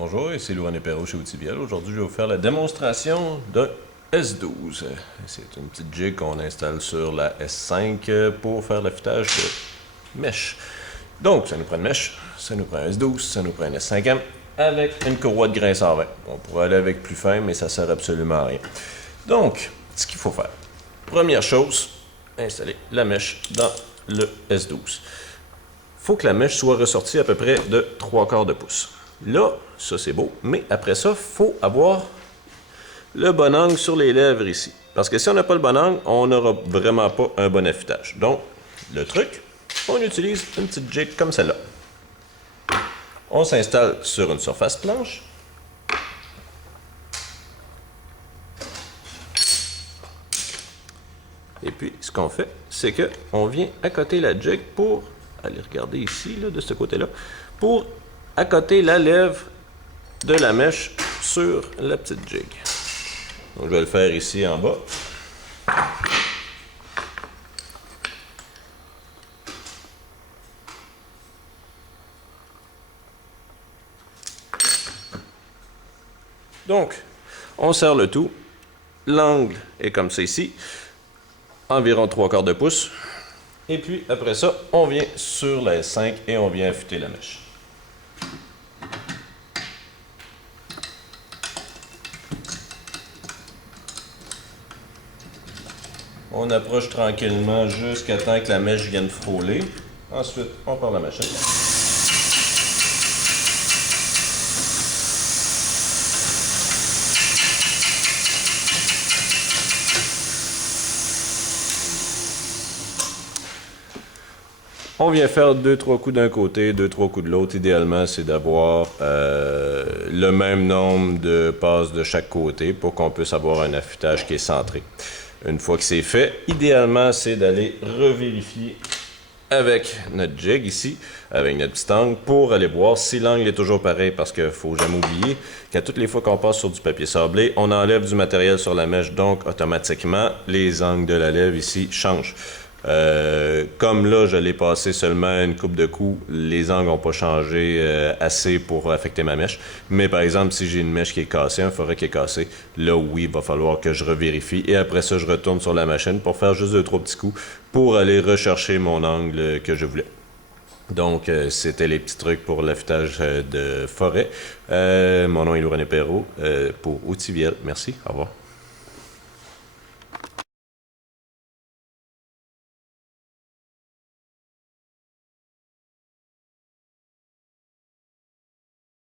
Bonjour, ici Louane Perrault chez Outils-Viel. Aujourd'hui, je vais vous faire la démonstration d'un S12. C'est une petite jig qu'on installe sur la S5 pour faire l'affûtage de mèche. Donc, ça nous prend une mèche, ça nous prend un S12, ça nous prend un S5M avec une courroie de grain 120. On pourrait aller avec plus fin, mais ça sert absolument à rien. Donc, ce qu'il faut faire. Première chose, installer la mèche dans le S12. Il faut que la mèche soit ressortie à peu près de 3/4 de pouce. Là, ça c'est beau, mais après ça, il faut avoir le bon angle sur les lèvres ici. Parce que si on n'a pas le bon angle, on n'aura vraiment pas un bon affûtage. Donc, le truc, on utilise une petite jig comme celle-là. On s'installe sur une surface planche. Et puis, ce qu'on fait, c'est qu'on vient accoter la jig pour, allez regarder ici, là, de ce côté-là, pour accoter la lèvre de la mèche sur la petite jig. Donc, je vais le faire ici en bas. Donc, on serre le tout. L'angle est comme ça ici, environ 3/4 de pouce. Et puis, après ça, on vient sur la S5 et on vient affûter la mèche. On approche tranquillement jusqu'à temps que la mèche vienne frôler. Ensuite, on part la machine. On vient faire 2-3 coups d'un côté, 2-3 coups de l'autre. Idéalement, c'est d'avoir le même nombre de passes de chaque côté pour qu'on puisse avoir un affûtage qui est centré. Une fois que c'est fait, idéalement, c'est d'aller revérifier avec notre jig ici, avec notre petit angle, pour aller voir si l'angle est toujours pareil, parce qu'il ne faut jamais oublier qu'à toutes les fois qu'on passe sur du papier sablé, on enlève du matériel sur la mèche, donc automatiquement, les angles de la lèvre ici changent. Comme là, je l'ai passé seulement une coupe de coups, les angles n'ont pas changé assez pour affecter ma mèche. Mais par exemple, si j'ai une mèche qui est cassée, un forêt qui est cassé, là oui, il va falloir que je revérifie. Et après ça, je retourne sur la machine pour faire juste 2-3 petits coups pour aller rechercher mon angle que je voulais. Donc, c'était les petits trucs pour l'affûtage de forêt. Mon nom est Louane Perrault pour Outils-Viel. Merci, au revoir.